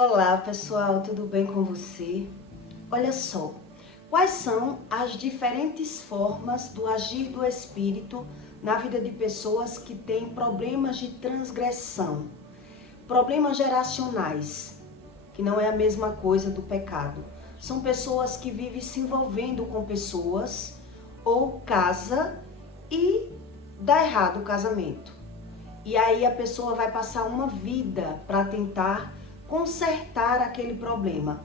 Olá pessoal, tudo bem com você? Olha só, quais são as diferentes formas do agir do Espírito na vida de pessoas que têm problemas de transgressão, problemas geracionais, que não é a mesma coisa do pecado. São pessoas que vivem se envolvendo com pessoas ou casa e dá errado o casamento. E aí a pessoa vai passar uma vida para tentar consertar aquele problema.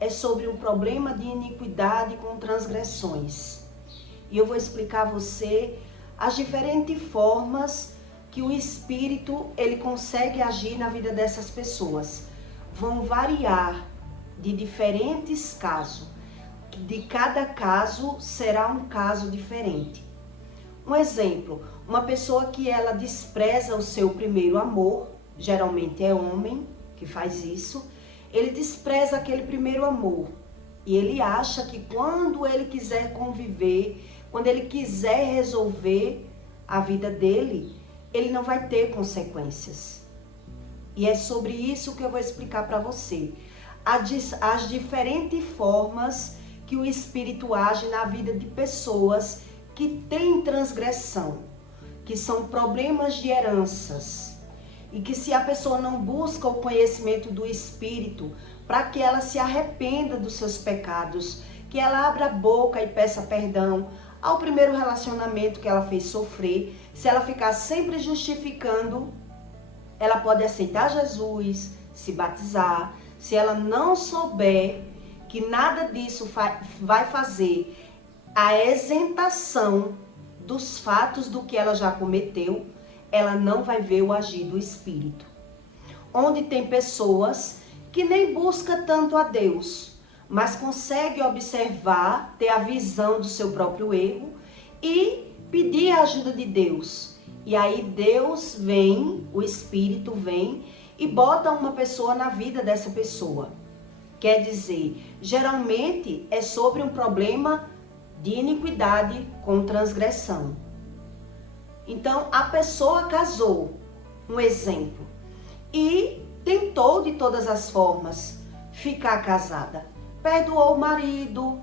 É sobre um problema de iniquidade com transgressões. E eu vou explicar a você as diferentes formas que o Espírito ele consegue agir na vida dessas pessoas. Vão variar de diferentes casos. De cada caso será um caso diferente. Um exemplo, uma pessoa que ela despreza o seu primeiro amor, geralmente é homem que faz isso, ele despreza aquele primeiro amor e ele acha que quando ele quiser conviver, quando ele quiser resolver a vida dele, ele não vai ter consequências. E é sobre isso que eu vou explicar para você. As diferentes formas que o Espírito age na vida de pessoas que têm transgressão, que são problemas de heranças. E que se a pessoa não busca o conhecimento do Espírito, para que ela se arrependa dos seus pecados, que ela abra a boca e peça perdão ao primeiro relacionamento que ela fez sofrer, se ela ficar sempre justificando, ela pode aceitar Jesus, se batizar. Se ela não souber que nada disso vai fazer a isentação dos fatos do que ela já cometeu, ela não vai ver o agir do Espírito. Onde tem pessoas que nem buscam tanto a Deus, mas conseguem observar, ter a visão do seu próprio erro e pedir a ajuda de Deus. E aí Deus vem, o Espírito vem e bota uma pessoa na vida dessa pessoa. Quer dizer, geralmente é sobre um problema de iniquidade com transgressão. Então, a pessoa casou, um exemplo, e tentou de todas as formas ficar casada. Perdoou o marido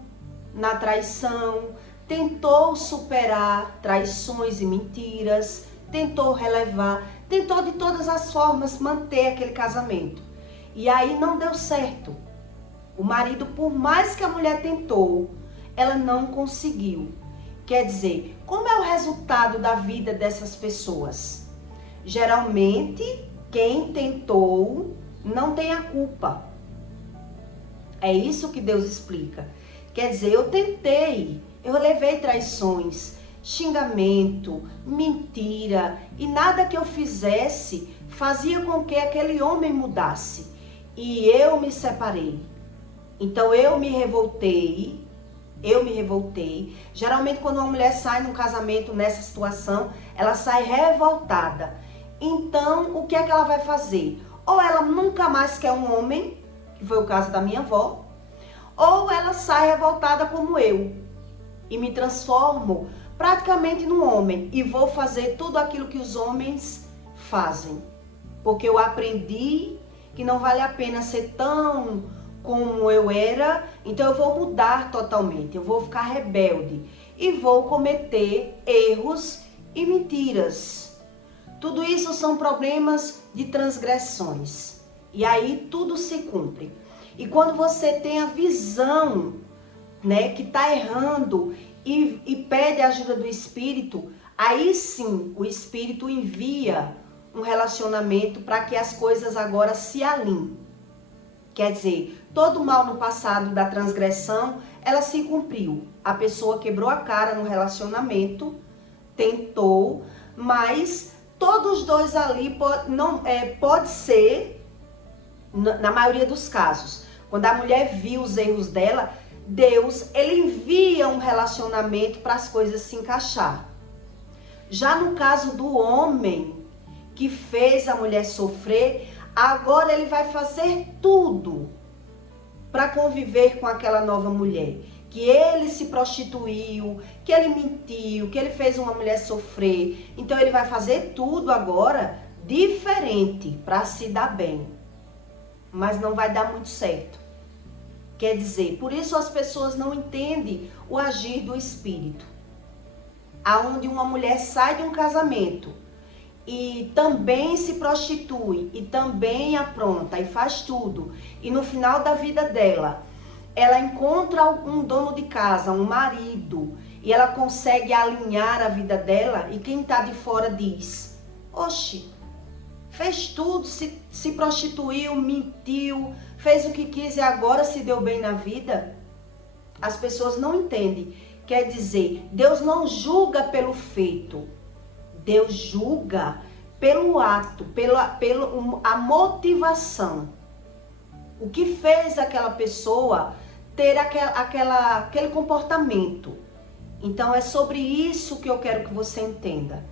na traição, tentou superar traições e mentiras, tentou relevar, tentou de todas as formas manter aquele casamento. E aí não deu certo. O marido, por mais que a mulher tentou, ela não conseguiu. Quer dizer, como é o resultado da vida dessas pessoas? Geralmente, quem tentou não tem a culpa. É isso que Deus explica. Quer dizer, eu tentei, eu levei traições, xingamento, mentira, e nada que eu fizesse fazia com que aquele homem mudasse. E eu me separei. Então eu me revoltei. Geralmente quando uma mulher sai num casamento nessa situação, ela sai revoltada. Então, o que é que ela vai fazer? Ou ela nunca mais quer um homem, que foi o caso da minha avó, ou ela sai revoltada como eu e me transformo praticamente num homem e vou fazer tudo aquilo que os homens fazem. Porque eu aprendi que não vale a pena ser tão como eu era, então eu vou mudar totalmente, eu vou ficar rebelde e vou cometer erros e mentiras. Tudo isso são problemas de transgressões. E aí tudo se cumpre. E quando você tem a visão, né, que está errando e pede a ajuda do Espírito, aí sim o Espírito envia um relacionamento para que as coisas agora se alinhem. Quer dizer, todo o mal no passado da transgressão, ela se cumpriu. A pessoa quebrou a cara no relacionamento, tentou, mas todos os dois ali pode ser, na maioria dos casos, quando a mulher viu os erros dela, Deus, ele envia um relacionamento para as coisas se encaixar. Já no caso do homem que fez a mulher sofrer, agora ele vai fazer tudo para conviver com aquela nova mulher. Que ele se prostituiu, que ele mentiu, que ele fez uma mulher sofrer. Então ele vai fazer tudo agora diferente para se dar bem. mas não vai dar muito certo. Quer dizer, por isso as pessoas não entendem o agir do espírito. Aonde uma mulher sai de um casamento e também se prostitui, e também apronta, e faz tudo, e no final da vida dela, ela encontra um dono de casa, um marido, e ela consegue alinhar a vida dela, e quem está de fora diz, oxe, fez tudo, se prostituiu, mentiu, fez o que quis e agora se deu bem na vida. As pessoas não entendem. Quer dizer, Deus não julga pelo feito. Deus julga pelo ato, a motivação. O que fez aquela pessoa ter aquele comportamento. Então é sobre isso que eu quero que você entenda.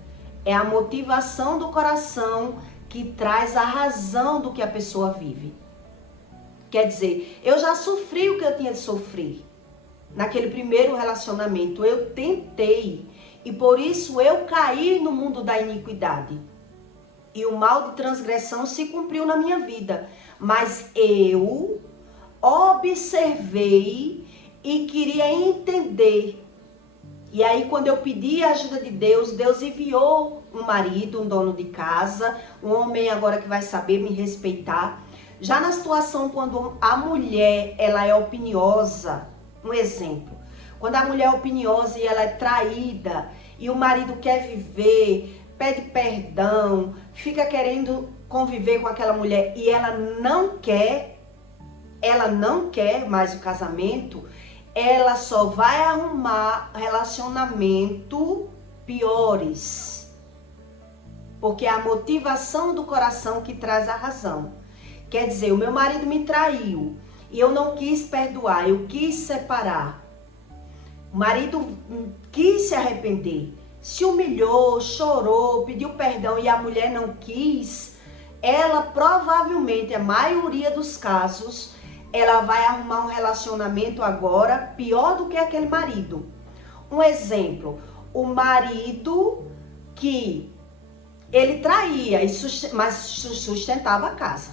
É a motivação do coração que traz a razão do que a pessoa vive. Quer dizer, eu já sofri o que eu tinha de sofrer. Naquele primeiro relacionamento, eu tentei. E por isso eu caí no mundo da iniquidade. E o mal de transgressão se cumpriu na minha vida. Mas eu observei e queria entender. E aí quando eu pedi a ajuda de Deus, Deus enviou um marido, um dono de casa, um homem agora que vai saber me respeitar. Já na situação quando a mulher, ela é opiniosa, um exemplo. Quando a mulher é opiniosa e ela é traída, e o marido quer viver, pede perdão, fica querendo conviver com aquela mulher e ela não quer mais o casamento, ela só vai arrumar relacionamento piores. Porque é a motivação do coração que traz a razão. Quer dizer, o meu marido me traiu e eu não quis perdoar, eu quis separar. O marido quis se arrepender, se humilhou, chorou, pediu perdão e a mulher não quis. Ela provavelmente, a maioria dos casos, ela vai arrumar um relacionamento agora pior do que aquele marido. Um exemplo, o marido que ele traía, mas sustentava a casa.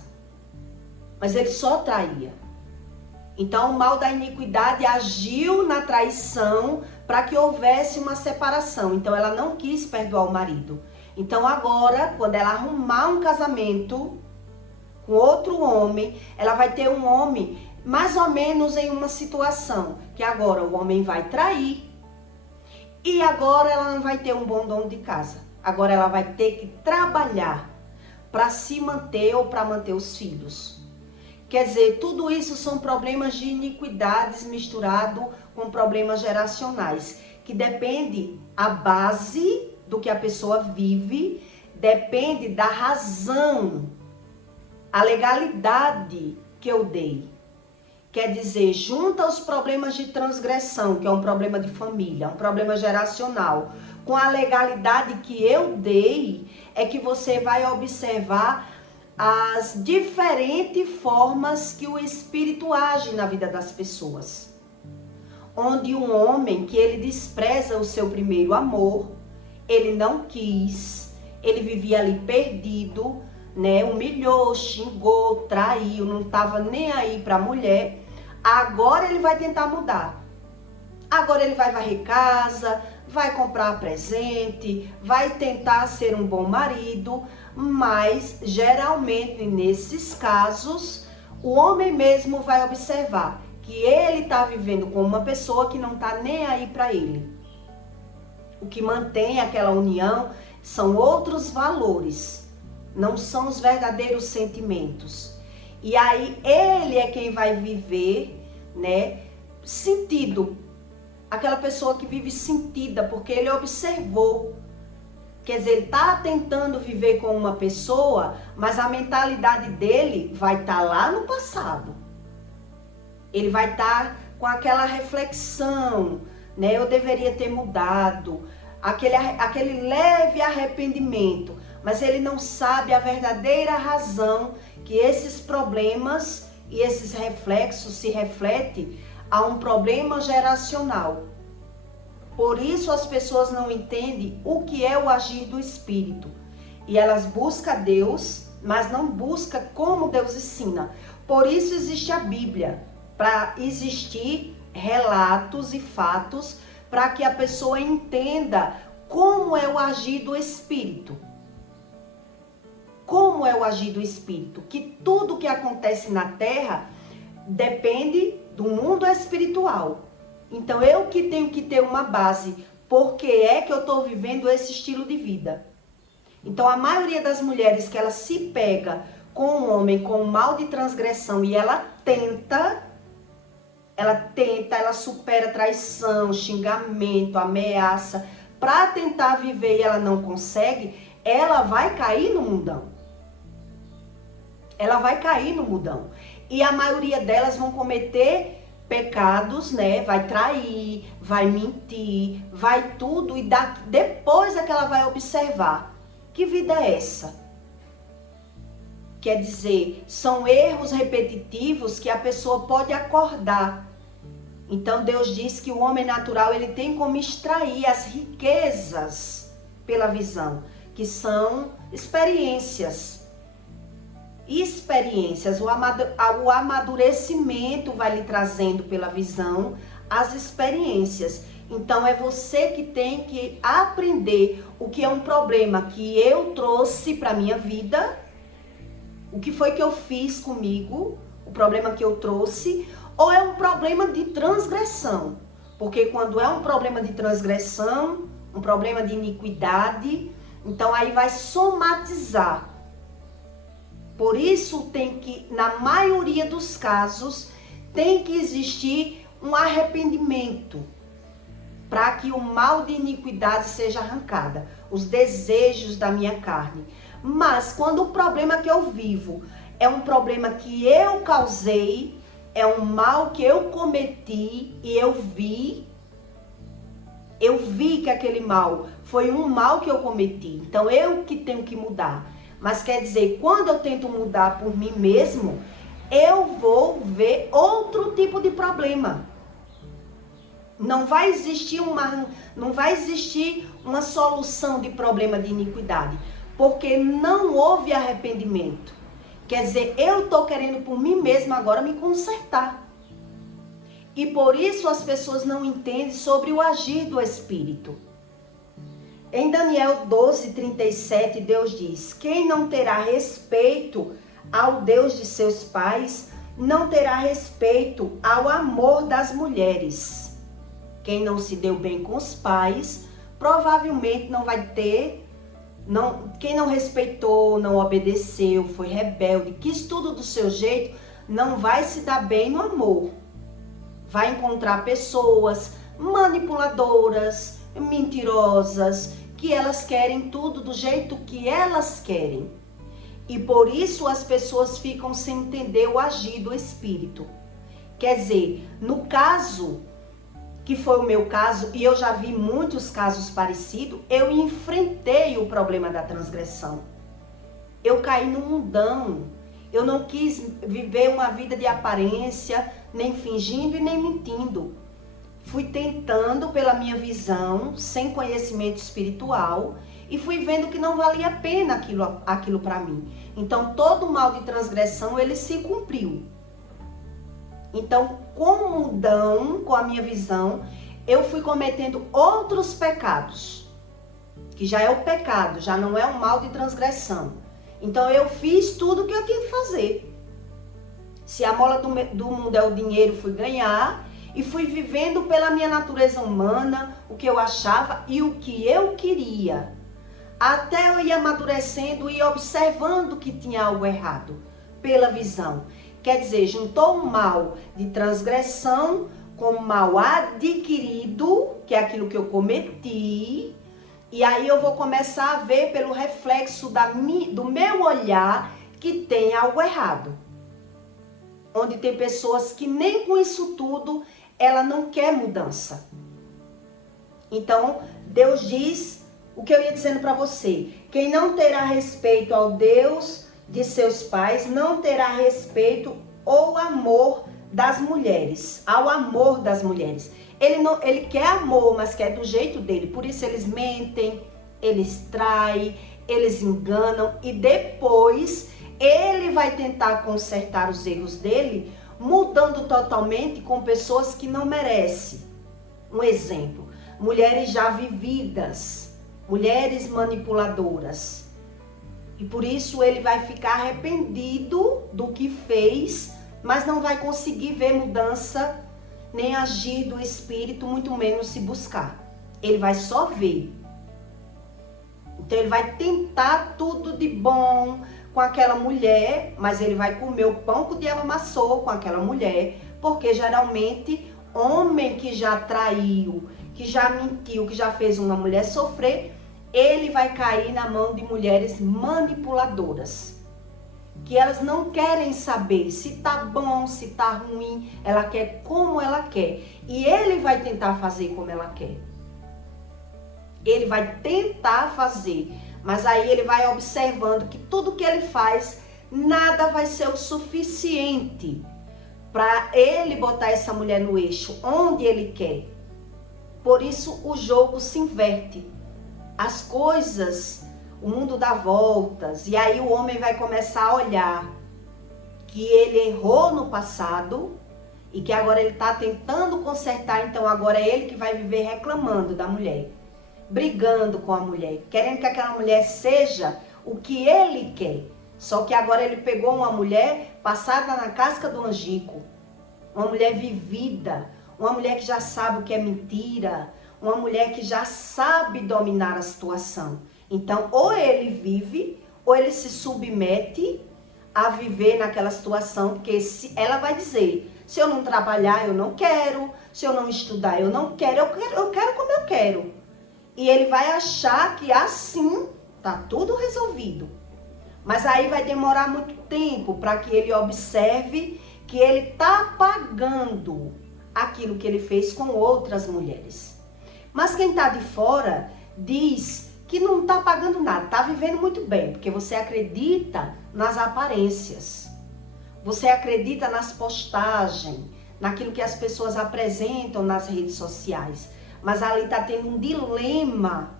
Mas ele só traía. Então o mal da iniquidade agiu na traição para que houvesse uma separação. Então ela não quis perdoar o marido. Então agora, quando ela arrumar um casamento com outro homem, ela vai ter um homem mais ou menos em uma situação que agora o homem vai trair e agora ela não vai ter um bom dono de casa. Agora ela vai ter que trabalhar para se manter ou para manter os filhos. Quer dizer, tudo isso são problemas de iniquidades misturado com problemas geracionais, que depende a base do que a pessoa vive, depende da razão, a legalidade que eu dei. Quer dizer, junta os problemas de transgressão, que é um problema de família, um problema geracional, com a legalidade que eu dei, é que você vai observar as diferentes formas que o Espírito age na vida das pessoas. Onde um homem que ele despreza o seu primeiro amor, ele não quis, ele vivia ali perdido, né? Humilhou, xingou, traiu, não estava nem aí para a mulher. Agora ele vai tentar mudar. Agora ele vai varrer casa, vai comprar presente, vai tentar ser um bom marido, mas geralmente nesses casos o homem mesmo vai observar que ele está vivendo com uma pessoa que não está nem aí para ele. O que mantém aquela união são outros valores, não são os verdadeiros sentimentos. E aí ele é quem vai viver, né, sentido. Aquela pessoa que vive sentida, porque ele observou. Quer dizer, ele está tentando viver com uma pessoa, mas a mentalidade dele vai estar lá no passado. Ele vai estar com aquela reflexão, né? Eu deveria ter mudado, aquele leve arrependimento, mas ele não sabe a verdadeira razão que esses problemas e esses reflexos se refletem a um problema geracional. Por isso as pessoas não entendem o que é o agir do Espírito. E elas buscam Deus, mas não busca como Deus ensina. Por isso existe a Bíblia, para existir relatos e fatos, para que a pessoa entenda como é o agir do Espírito. Como é o agir do Espírito? Que tudo que acontece na Terra depende do mundo espiritual. Então eu que tenho que ter uma base, porque é que eu estou vivendo esse estilo de vida. Então a maioria das mulheres que ela se pega com um homem com um mal de transgressão e ela supera traição, xingamento, ameaça, para tentar viver e ela não consegue, ela vai cair no mundão. Ela vai cair no mundão. E a maioria delas vão cometer pecados, né? Vai trair, vai mentir, vai tudo. E depois é que ela vai observar. Que vida é essa? Quer dizer, são erros repetitivos que a pessoa pode acordar. Então Deus diz que o homem natural ele tem como extrair as riquezas pela visão, que são experiências. O amadurecimento vai lhe trazendo pela visão as experiências. Então é você que tem que aprender o que é um problema que eu trouxe para minha vida, o que foi que eu fiz comigo, o problema que eu trouxe, ou é um problema de transgressão. Porque quando é um problema de transgressão, um problema de iniquidade, então aí vai somatizar. Por isso tem que, na maioria dos casos, tem que existir um arrependimento para que o mal de iniquidade seja arrancada, os desejos da minha carne. Mas quando o problema que eu vivo é um problema que eu causei, é um mal que eu cometi e eu vi que aquele mal foi um mal que eu cometi, então eu que tenho que mudar. Mas quer dizer, quando eu tento mudar por mim mesmo, eu vou ver outro tipo de problema. Não vai existir uma solução de problema de iniquidade, porque não houve arrependimento. Quer dizer, eu estou querendo por mim mesma agora me consertar. E por isso as pessoas não entendem sobre o agir do Espírito. Em Daniel 12:37, Deus diz: quem não terá respeito ao Deus de seus pais, não terá respeito ao amor das mulheres. Quem não se deu bem com os pais, provavelmente não vai ter. Quem não respeitou, não obedeceu, foi rebelde, quis tudo do seu jeito, não vai se dar bem no amor. Vai encontrar pessoas manipuladoras, mentirosas, que elas querem tudo do jeito que elas querem. E por isso as pessoas ficam sem entender o agir do Espírito. Quer dizer, no caso, que foi o meu caso, e eu já vi muitos casos parecidos, eu enfrentei o problema da transgressão. Eu caí no mundão. Eu não quis viver uma vida de aparência, nem fingindo e nem mentindo. Fui tentando pela minha visão, sem conhecimento espiritual, e fui vendo que não valia a pena aquilo para mim. Então, todo o mal de transgressão, ele se cumpriu. Então, com o mundão, com a minha visão, eu fui cometendo outros pecados, que já é o pecado, já não é um mal de transgressão. Então, eu fiz tudo o que eu tinha que fazer. Se a mola do mundo é o dinheiro, fui ganhar. E fui vivendo pela minha natureza humana, o que eu achava e o que eu queria. Até eu ir amadurecendo e observando que tinha algo errado, pela visão. Quer dizer, juntou um mal de transgressão com um mal adquirido, que é aquilo que eu cometi. E aí eu vou começar a ver pelo reflexo do meu olhar que tem algo errado. Onde tem pessoas que nem com isso tudo ela não quer mudança. Então, Deus diz o que eu ia dizendo para você. Quem não terá respeito ao Deus de seus pais, não terá respeito ou amor das mulheres. Ao amor das mulheres. Ele quer amor, mas quer do jeito dele. Por isso eles mentem, eles traem, eles enganam. E depois ele vai tentar consertar os erros dele, mudando totalmente com pessoas que não merecem. Um exemplo, mulheres já vividas, mulheres manipuladoras. E por isso ele vai ficar arrependido do que fez, mas não vai conseguir ver mudança, nem agir do espírito, muito menos se buscar. Ele vai só ver. Então ele vai tentar tudo de bom com aquela mulher, mas ele vai comer o pão que o diabo amassou com aquela mulher, porque geralmente homem que já traiu, que já mentiu, que já fez uma mulher sofrer, ele vai cair na mão de mulheres manipuladoras, que elas não querem saber se tá bom, se tá ruim, ela quer como ela quer, e ele vai tentar fazer como ela quer. Ele vai tentar fazer, mas aí ele vai observando que tudo que ele faz, nada vai ser o suficiente para ele botar essa mulher no eixo, onde ele quer. Por isso o jogo se inverte. As coisas, o mundo dá voltas, e aí o homem vai começar a olhar que ele errou no passado e que agora ele está tentando consertar, então agora é ele que vai viver reclamando da mulher, brigando com a mulher, querendo que aquela mulher seja o que ele quer. Só que agora ele pegou uma mulher passada na casca do angico, uma mulher vivida, uma mulher que já sabe o que é mentira, uma mulher que já sabe dominar a situação. Então, ou ele vive, ou ele se submete a viver naquela situação, porque ela vai dizer, se eu não trabalhar, eu não quero, se eu não estudar, eu não quero, eu quero como eu quero. E ele vai achar que assim tá tudo resolvido. Mas aí vai demorar muito tempo para que ele observe que ele tá pagando aquilo que ele fez com outras mulheres. Mas quem tá de fora diz que não tá pagando nada, tá vivendo muito bem, porque você acredita nas aparências. Você acredita nas postagens, naquilo que as pessoas apresentam nas redes sociais. Mas ali está tendo um dilema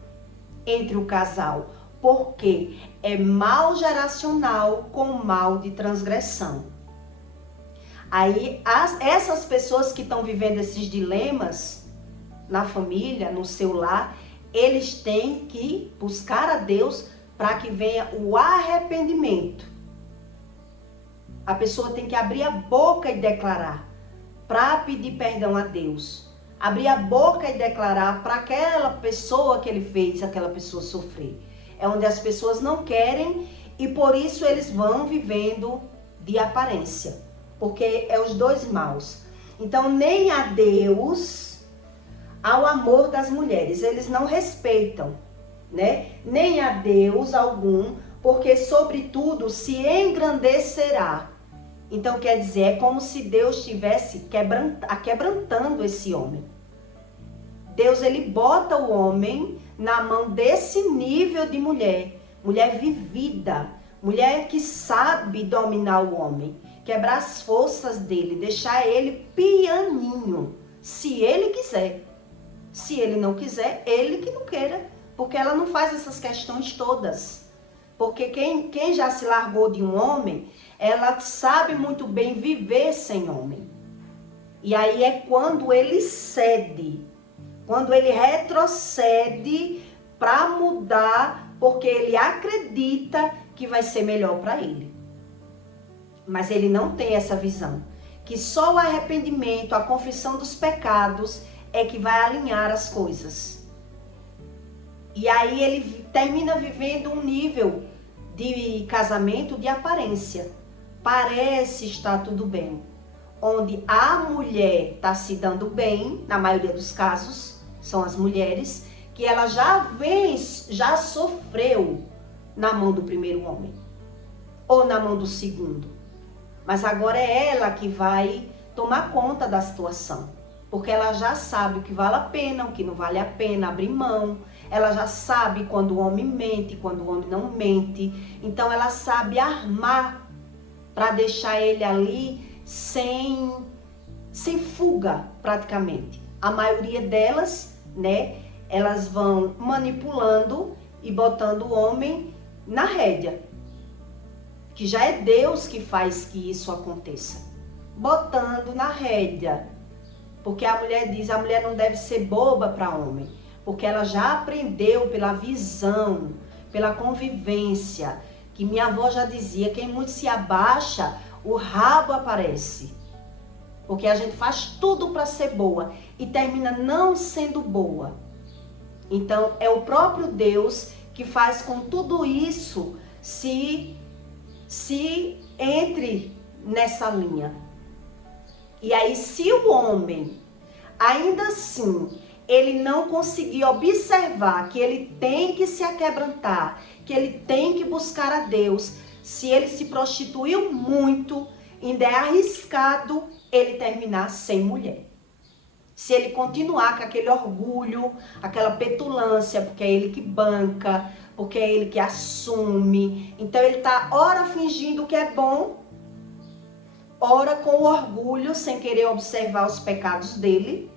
entre o casal, porque é mal geracional com mal de transgressão. Aí essas pessoas que estão vivendo esses dilemas na família, no seu lar, eles têm que buscar a Deus para que venha o arrependimento. A pessoa tem que abrir a boca e declarar, para pedir perdão a Deus. Abrir a boca e declarar para aquela pessoa que ele fez, aquela pessoa sofrer. É onde as pessoas não querem e por isso eles vão vivendo de aparência. Porque é os dois maus. Então nem a Deus, ao amor das mulheres, eles não respeitam, né? Nem a Deus algum, porque sobretudo se engrandecerá. Então quer dizer, é como se Deus estivesse quebrantando esse homem. Deus, ele bota o homem na mão desse nível de mulher. Mulher vivida, mulher que sabe dominar o homem, quebrar as forças dele, deixar ele pianinho, se ele quiser. Se ele não quiser, ele que não queira, porque ela não faz essas questões todas. Porque quem já se largou de um homem, ela sabe muito bem viver sem homem. E aí é quando ele cede, quando ele retrocede para mudar, porque ele acredita que vai ser melhor para ele. Mas ele não tem essa visão, que só o arrependimento, a confissão dos pecados é que vai alinhar as coisas. E aí ele termina vivendo um nível de casamento de aparência. Parece estar tudo bem. Onde a mulher está se dando bem, na maioria dos casos, são as mulheres, que ela já sofreu na mão do primeiro homem. Ou na mão do segundo. Mas agora é ela que vai tomar conta da situação. Porque ela já sabe o que vale a pena, o que não vale a pena, abrir mão. Ela já sabe quando o homem mente, quando o homem não mente. Então ela sabe armar para deixar ele ali sem fuga, praticamente. A maioria delas, né, elas vão manipulando e botando o homem na rédea. que já é Deus que faz que isso aconteça. Botando na rédea. Porque a mulher diz, a mulher não deve ser boba para homem. Porque ela já aprendeu pela visão, pela convivência. Que minha avó já dizia, quem muito se abaixa, o rabo aparece. Porque a gente faz tudo para ser boa e termina não sendo boa. Então, é o próprio Deus que faz com tudo isso se entre nessa linha. E aí, se o homem, ainda assim, ele não conseguir observar que ele tem que se aquebrantar, que ele tem que buscar a Deus, se ele se prostituiu muito, ainda é arriscado ele terminar sem mulher. Se ele continuar com aquele orgulho, aquela petulância, porque é ele que banca, porque é ele que assume. Então ele está ora fingindo que é bom, ora com orgulho, sem querer observar os pecados dele.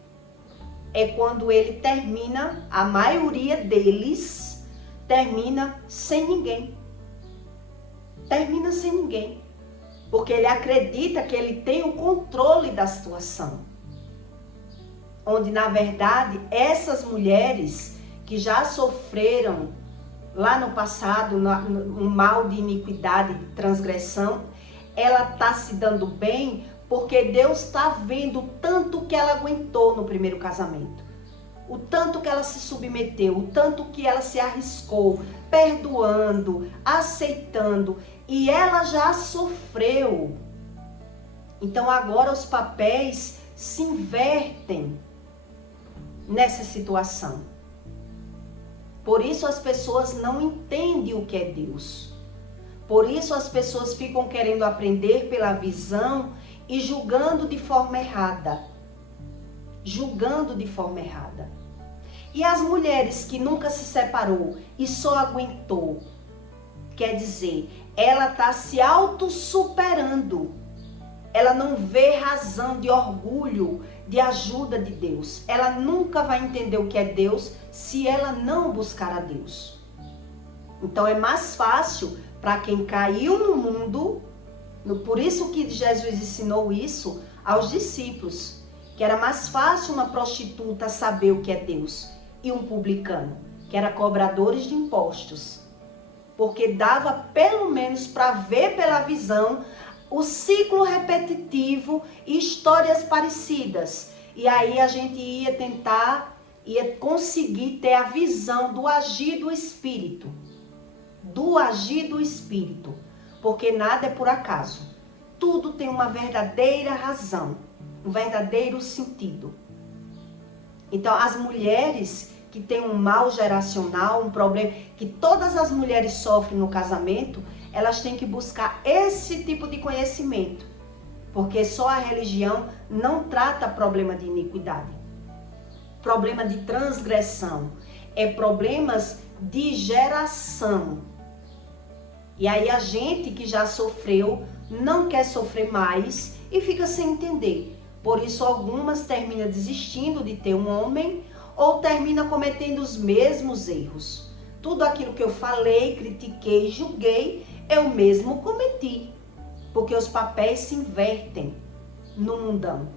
É quando ele termina, a maioria deles, termina sem ninguém. Termina sem ninguém. Porque ele acredita que ele tem o controle da situação. Onde, na verdade, essas mulheres que já sofreram lá no passado um mal de iniquidade, de transgressão, ela está se dando bem porque Deus está vendo o tanto que ela aguentou no primeiro casamento. O tanto que ela se submeteu, o tanto que ela se arriscou, perdoando, aceitando. E ela já sofreu. Então agora os papéis se invertem nessa situação. Por isso as pessoas não entendem o que é Deus. Por isso as pessoas ficam querendo aprender pela visão e julgando de forma errada. Julgando de forma errada. E as mulheres que nunca se separou e só aguentou, quer dizer, ela está se auto-superando. Ela não vê razão de orgulho, de ajuda de Deus. Ela nunca vai entender o que é Deus se ela não buscar a Deus. Então é mais fácil para quem caiu no mundo, por isso que Jesus ensinou isso aos discípulos, que era mais fácil uma prostituta saber o que é Deus e um publicano, que era cobradores de impostos, porque dava pelo menos para ver pela visão o ciclo repetitivo e histórias parecidas. E aí a gente ia conseguir ter a visão do agir do Espírito. Do agir do Espírito. Porque nada é por acaso. Tudo tem uma verdadeira razão, um verdadeiro sentido. Então as mulheres que têm um mal geracional, um problema que todas as mulheres sofrem no casamento, elas têm que buscar esse tipo de conhecimento, porque só a religião não trata problema de iniquidade, problema de transgressão, é problemas de geração. E aí a gente que já sofreu não quer sofrer mais e fica sem entender. Por isso algumas terminam desistindo de ter um homem ou terminam cometendo os mesmos erros. Tudo aquilo que eu falei, critiquei, julguei, eu mesmo cometi. Porque os papéis se invertem no mundão.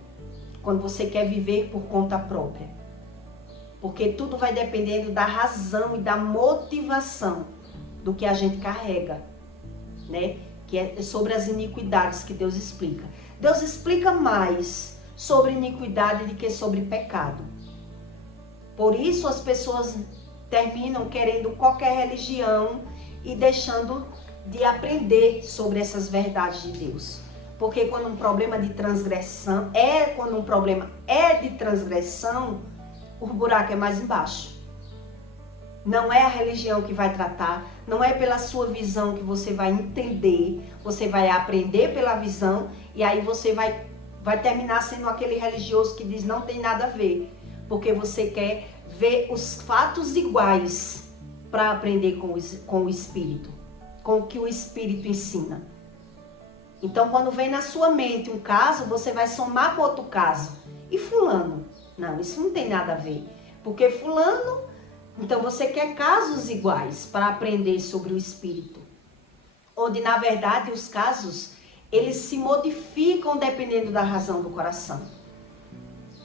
Quando você quer viver por conta própria. Porque tudo vai dependendo da razão e da motivação do que a gente carrega, né? Que é sobre as iniquidades que Deus explica. Deus explica mais sobre iniquidade do que sobre pecado. Por isso as pessoas terminam querendo qualquer religião e deixando de aprender sobre essas verdades de Deus. Porque quando um problema de transgressão de transgressão, o buraco é mais embaixo. Não é a religião que vai tratar, não é pela sua visão que você vai entender, você vai aprender pela visão e aí você vai terminar sendo aquele religioso que diz não tem nada a ver, porque você quer ver os fatos iguais para aprender com o Espírito, com o que o Espírito ensina. Então, quando vem na sua mente um caso, você vai somar com outro caso. E fulano? Não, isso não tem nada a ver. Porque fulano, então você quer casos iguais para aprender sobre o Espírito. onde na verdade os casos, eles se modificam dependendo da razão do coração.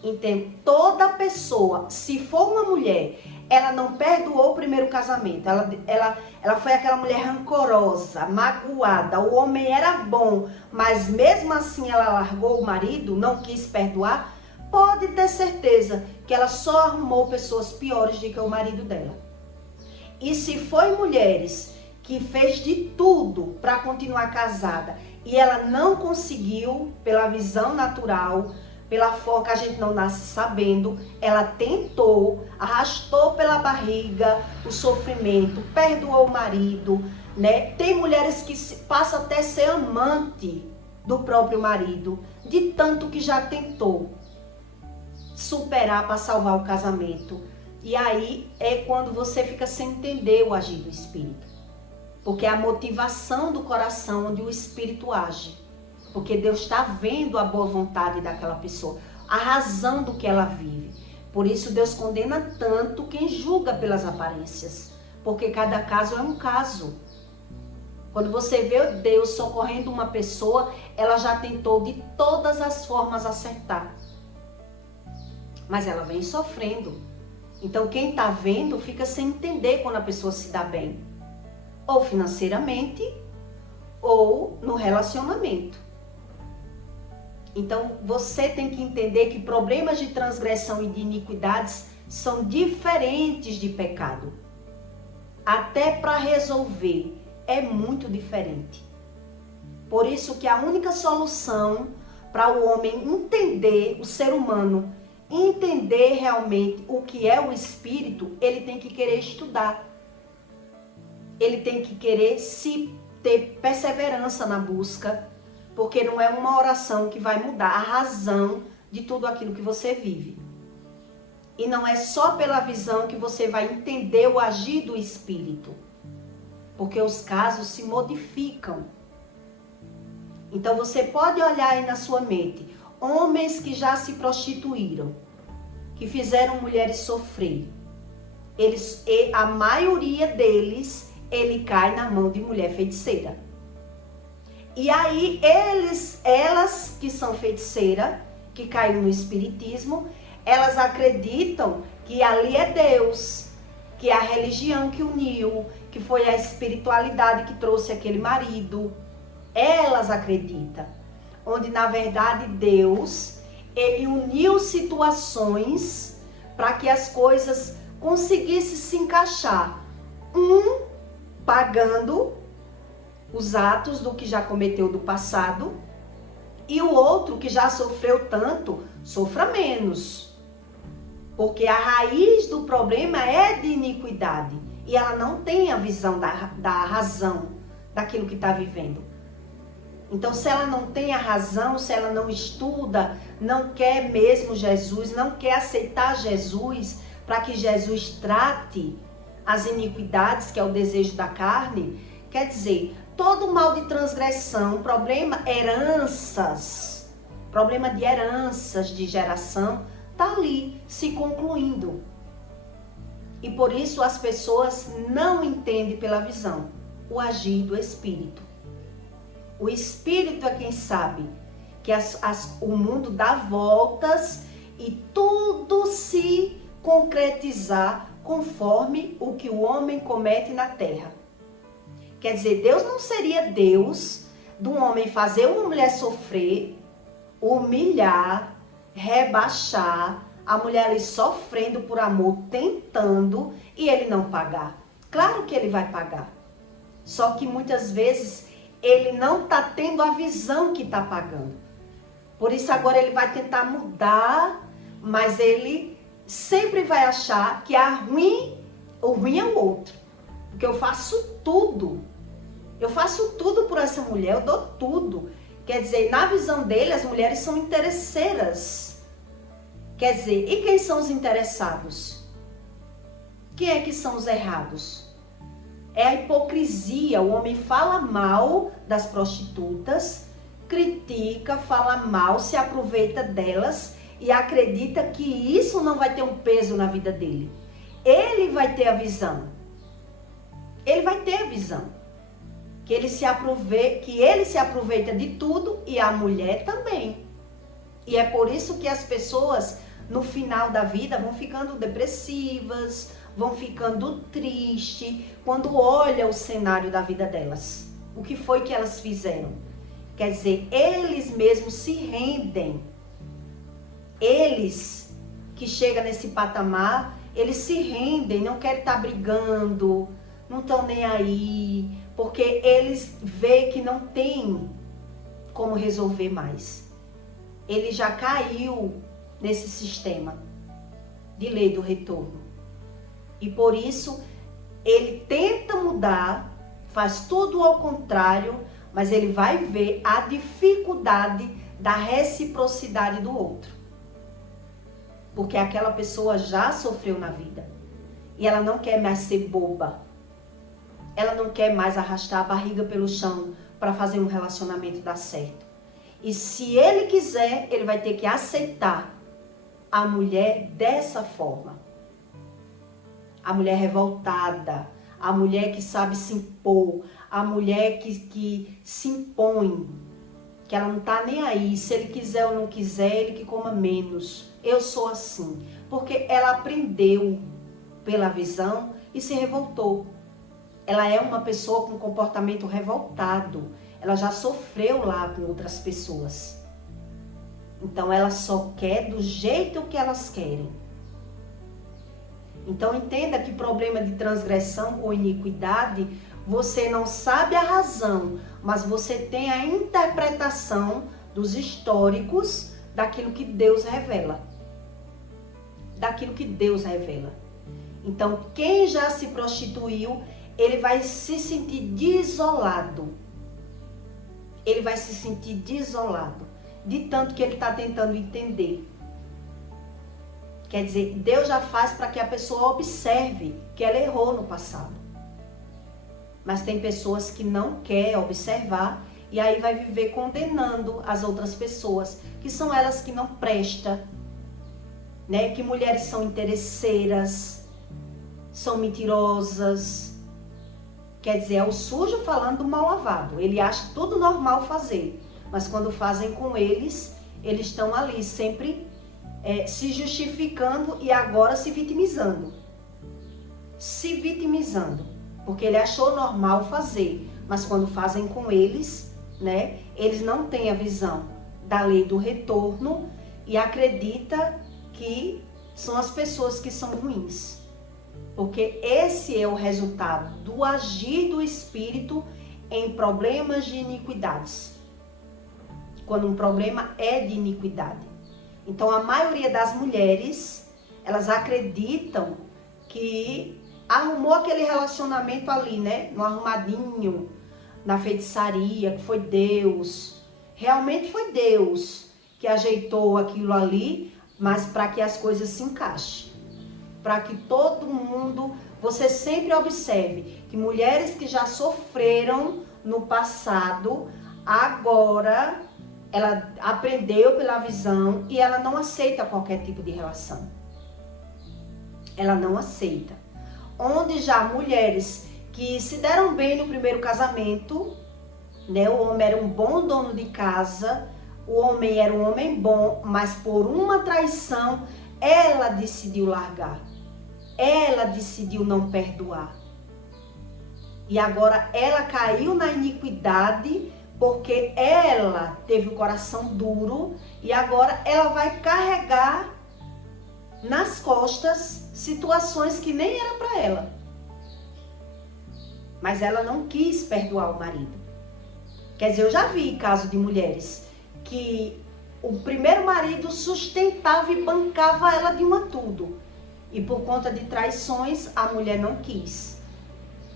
Então, toda pessoa, se for uma mulher, ela não perdoou o primeiro casamento, ela foi aquela mulher rancorosa, magoada, o homem era bom, mas mesmo assim ela largou o marido, não quis perdoar, pode ter certeza que ela só arrumou pessoas piores do que o marido dela. E se foi mulheres que fez de tudo para continuar casada e ela não conseguiu, pela visão natural, pela forma que a gente não nasce sabendo, ela tentou, arrastou pela barriga o sofrimento, perdoou o marido, né? Tem mulheres que passam até a ser amante do próprio marido, de tanto que já tentou superar para salvar o casamento. E aí é quando você fica sem entender o agir do Espírito. Porque é a motivação do coração onde o Espírito age. Porque Deus está vendo a boa vontade daquela pessoa, a razão do que ela vive. Por isso Deus condena tanto quem julga pelas aparências. Porque cada caso é um caso. Quando você vê Deus socorrendo uma pessoa, ela já tentou de todas as formas acertar. Mas ela vem sofrendo. Então quem está vendo fica sem entender quando a pessoa se dá bem. Ou financeiramente, ou no relacionamento. Então você tem que entender que problemas de transgressão e de iniquidades são diferentes de pecado. Até para resolver é muito diferente. Por isso que a única solução para o homem entender, o ser humano, entender realmente o que é o Espírito, ele tem que querer estudar. Ele tem que querer ter perseverança na busca, porque não é uma oração que vai mudar a razão de tudo aquilo que você vive. E não é só pela visão que você vai entender o agir do Espírito, porque os casos se modificam. Então você pode olhar aí na sua mente, homens que já se prostituíram, que fizeram mulheres sofrer. A maioria deles, ele cai na mão de mulher feiticeira. E aí elas que são feiticeiras, que caíram no espiritismo, elas acreditam que ali é Deus, que é a religião que uniu, que foi a espiritualidade que trouxe aquele marido. Elas acreditam. Onde na verdade Deus, ele uniu situações para que as coisas conseguissem se encaixar. Um pagando os atos do que já cometeu do passado, e o outro que já sofreu tanto, sofra menos. Porque a raiz do problema é de iniquidade, e ela não tem a visão da razão daquilo que está vivendo. Então, se ela não tem a razão, se ela não estuda, não quer mesmo Jesus, não quer aceitar Jesus, para que Jesus trate as iniquidades, que é o desejo da carne, quer dizer, todo mal de transgressão, problema de heranças de geração, está ali se concluindo. E por isso as pessoas não entendem pela visão o agir do Espírito. O Espírito é quem sabe que o mundo dá voltas e tudo se concretizar conforme o que o homem comete na terra. Quer dizer, Deus não seria Deus de um homem fazer uma mulher sofrer, humilhar, rebaixar, a mulher ali sofrendo por amor, tentando, e ele não pagar. Claro que ele vai pagar. Só que muitas vezes ele não está tendo a visão que está pagando. Por isso agora ele vai tentar mudar, mas ele sempre vai achar que o ruim é o outro. Porque eu faço tudo. Eu faço tudo por essa mulher, eu dou tudo. Quer dizer, na visão dele, as mulheres são interesseiras. Quer dizer, e quem são os interessados? Quem é que são os errados? É a hipocrisia. O homem fala mal das prostitutas, critica, fala mal, se aproveita delas e acredita que isso não vai ter um peso na vida dele. Ele vai ter a visão. Ele vai ter a visão. que ele se aproveita de tudo e a mulher também. E é por isso que as pessoas no final da vida vão ficando depressivas, vão ficando tristes quando olham o cenário da vida delas. O que foi que elas fizeram? Quer dizer, eles mesmos se rendem. Eles que chegam nesse patamar, eles se rendem, não querem estar brigando, não estão nem aí, porque eles veem que não tem como resolver mais. Ele já caiu nesse sistema de lei do retorno. E por isso, ele tenta mudar, faz tudo ao contrário, mas ele vai ver a dificuldade da reciprocidade do outro. Porque aquela pessoa já sofreu na vida. E ela não quer mais ser boba. Ela não quer mais arrastar a barriga pelo chão para fazer um relacionamento dar certo. E se ele quiser, ele vai ter que aceitar a mulher dessa forma. A mulher revoltada, a mulher que sabe se impor, a mulher que se impõe, que ela não tá nem aí, se ele quiser ou não quiser, ele que coma menos. Eu sou assim, porque ela aprendeu pela visão e se revoltou. Ela é uma pessoa com comportamento revoltado, ela já sofreu lá com outras pessoas. Então ela só quer do jeito que elas querem. Então entenda que problema de transgressão ou iniquidade, você não sabe a razão, mas você tem a interpretação dos históricos daquilo que Deus revela. Daquilo que Deus revela. Então quem já se prostituiu, ele vai se sentir desolado. Ele vai se sentir desolado, de tanto que ele está tentando entender. Quer dizer, Deus já faz para que a pessoa observe que ela errou no passado. Mas tem pessoas que não querem observar e aí vai viver condenando as outras pessoas, que são elas que não prestam, né? Que mulheres são interesseiras, são mentirosas. Quer dizer, é o sujo falando do mal lavado. Ele acha tudo normal fazer, mas quando fazem com eles, eles estão ali sempre se justificando e agora se vitimizando. Se vitimizando, porque ele achou normal fazer, mas quando fazem com eles, né, eles não têm a visão da lei do retorno e acredita que são as pessoas que são ruins. Porque esse é o resultado do agir do Espírito em problemas de iniquidades. Quando um problema é de iniquidade. Então a maioria das mulheres, elas acreditam que arrumou aquele relacionamento ali, né? No arrumadinho, na feitiçaria, que foi Deus. Realmente foi Deus que ajeitou aquilo ali, mas para que as coisas se encaixem. Para que todo mundo, você sempre observe que mulheres que já sofreram no passado, agora ela aprendeu pela visão e ela não aceita qualquer tipo de relação. Ela não aceita. Onde já mulheres que se deram bem no primeiro casamento, né? O homem era um bom dono de casa, o homem era um homem bom, mas por uma traição, ela decidiu largar. Ela decidiu não perdoar. E agora ela caiu na iniquidade porque ela teve o coração duro e agora ela vai carregar nas costas situações que nem era para ela. Mas ela não quis perdoar o marido. Quer dizer, eu já vi caso de mulheres que o primeiro marido sustentava e bancava ela de um a tudo. E por conta de traições, a mulher não quis.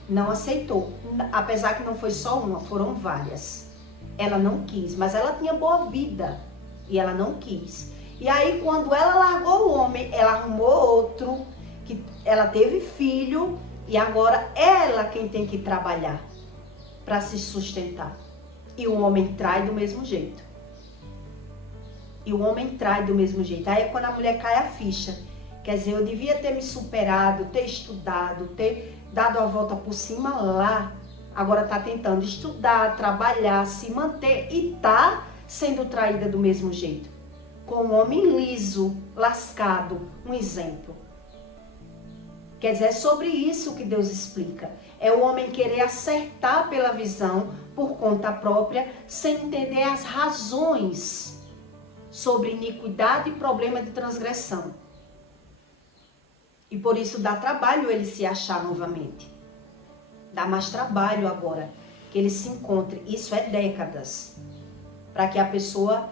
Não aceitou. Apesar que não foi só uma, foram várias. Ela não quis, mas ela tinha boa vida. E ela não quis. E aí, quando ela largou o homem, ela arrumou outro, que ela teve filho, e agora ela quem tem que trabalhar para se sustentar. E o homem trai do mesmo jeito. E o homem trai do mesmo jeito. Aí é quando a mulher cai a ficha. Quer dizer, eu devia ter me superado, ter estudado, ter dado a volta por cima lá agora está tentando estudar, trabalhar, se manter e está sendo traída do mesmo jeito. Com um homem liso, lascado, um exemplo. Quer dizer, é sobre isso que Deus explica. É o homem querer acertar pela visão, por conta própria, sem entender as razões sobre iniquidade e problema de transgressão. E por isso dá trabalho ele se achar novamente. Dá mais trabalho agora que ele se encontre. Isso é décadas. Para que a pessoa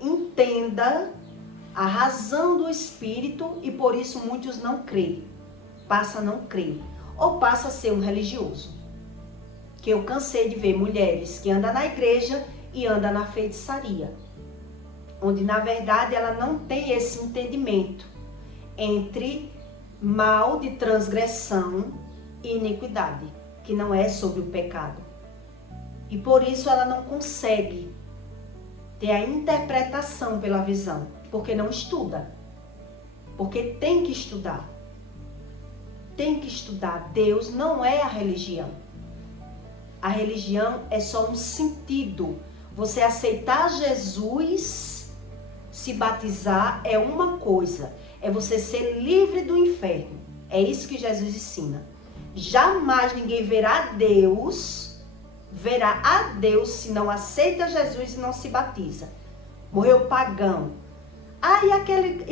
entenda a razão do Espírito e por isso muitos não creem. Passa a não crer. Ou passa a ser um religioso. Que eu cansei de ver mulheres que andam na igreja e andam na feitiçaria. Onde na verdade ela não tem esse entendimento entre mal de transgressão e iniquidade, que não é sobre o pecado. E por isso ela não consegue ter a interpretação pela visão, porque não estuda. Porque tem que estudar. Tem que estudar. Deus não é a religião. A religião é só um sentido. Você aceitar Jesus, se batizar é uma coisa. É você ser livre do inferno. É isso que Jesus ensina. Jamais ninguém verá a Deus se não aceita Jesus e não se batiza. Morreu pagão. E aquele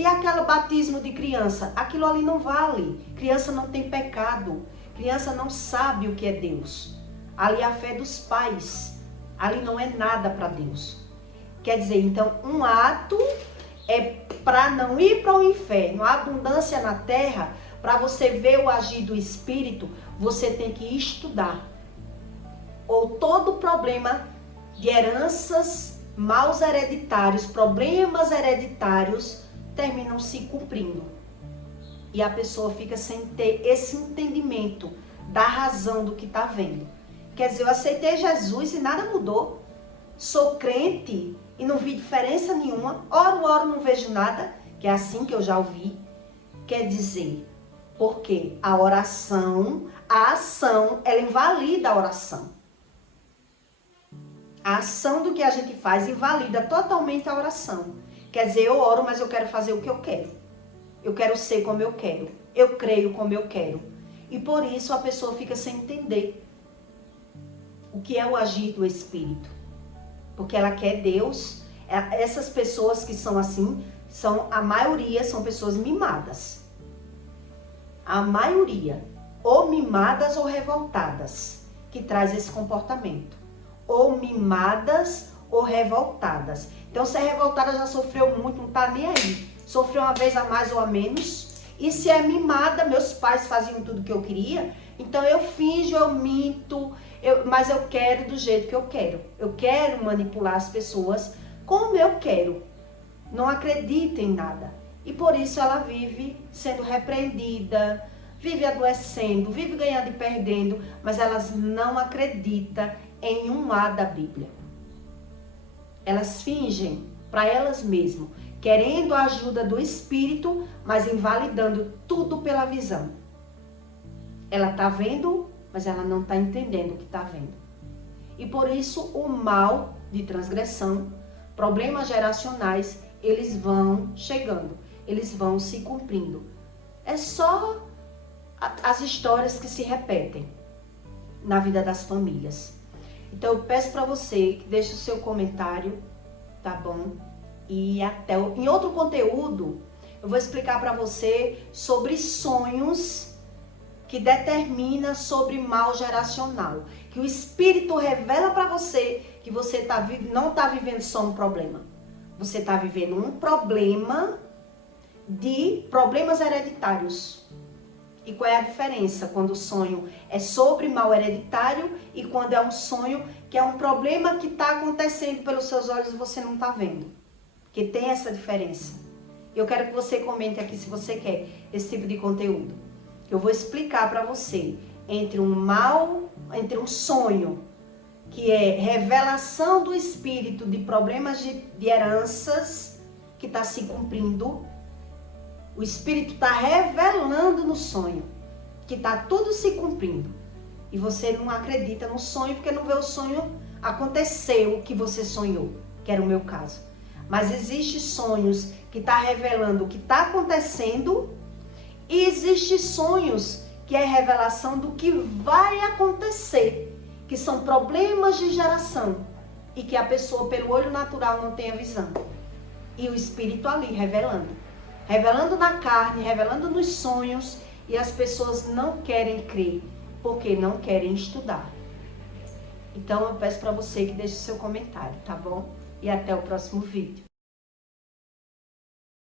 batismo de criança? Aquilo ali não vale. Criança não tem pecado. Criança não sabe o que é Deus. Ali é a fé dos pais. Ali não é nada para Deus. Quer dizer, então, um ato é para não ir para o inferno. A abundância na terra, para você ver o agir do Espírito, você tem que estudar. Ou todo problema de heranças, maus hereditários, problemas hereditários, terminam se cumprindo. E a pessoa fica sem ter esse entendimento da razão do que está vendo. Quer dizer, eu aceitei Jesus e nada mudou. Sou crente e não vi diferença nenhuma. Oro, não vejo nada. Que é assim que eu já ouvi. Quer dizer, porque a oração, a ação, ela invalida a oração. A ação do que a gente faz invalida totalmente a oração. Quer dizer, eu oro, mas eu quero fazer o que eu quero. Eu quero ser como eu quero. Eu creio como eu quero. E por isso a pessoa fica sem entender o que é o agir do Espírito. Porque ela quer Deus. Essas pessoas que são assim, a maioria são pessoas mimadas. A maioria, ou mimadas ou revoltadas, que traz esse comportamento. Ou mimadas ou revoltadas. Então, se é revoltada, já sofreu muito, não tá nem aí. Sofreu uma vez a mais ou a menos. E se é mimada, meus pais faziam tudo que eu queria, então eu finjo, eu minto, mas eu quero do jeito que eu quero. Eu quero manipular as pessoas como eu quero. Não acredito em nada. E por isso ela vive sendo repreendida, vive adoecendo, vive ganhando e perdendo, mas elas não acreditam em um A da Bíblia. Elas fingem para elas mesmas, querendo a ajuda do Espírito, mas invalidando tudo pela visão. Ela está vendo, mas ela não está entendendo o que está vendo. E por isso o mal de transgressão, problemas geracionais, eles vão chegando, eles vão se cumprindo. É só as histórias que se repetem na vida das famílias. Então eu peço para você que deixe o seu comentário, tá bom? E até em outro conteúdo eu vou explicar para você sobre sonhos que determina sobre mal geracional, que o Espírito revela para você que você não está vivendo só um problema. Você está vivendo um problema de problemas hereditários. E qual é a diferença quando o sonho é sobre mal hereditário e quando é um sonho que é um problema que está acontecendo pelos seus olhos e você não está vendo? Porque tem essa diferença. Eu quero que você comente aqui se você quer esse tipo de conteúdo. Eu vou explicar para você entre um sonho que é revelação do Espírito de problemas de heranças que está se cumprindo. O Espírito está revelando no sonho que está tudo se cumprindo. e você não acredita no sonho porque não vê o sonho acontecer, o que você sonhou, que era o meu caso. Mas existem sonhos que está revelando o que está acontecendo e existem sonhos que é revelação do que vai acontecer, que são problemas de geração e que a pessoa pelo olho natural não tem a visão. E o espírito ali revelando na carne, revelando nos sonhos, e as pessoas não querem crer porque não querem estudar. Então eu peço para você que deixe o seu comentário, tá bom? E até o próximo vídeo.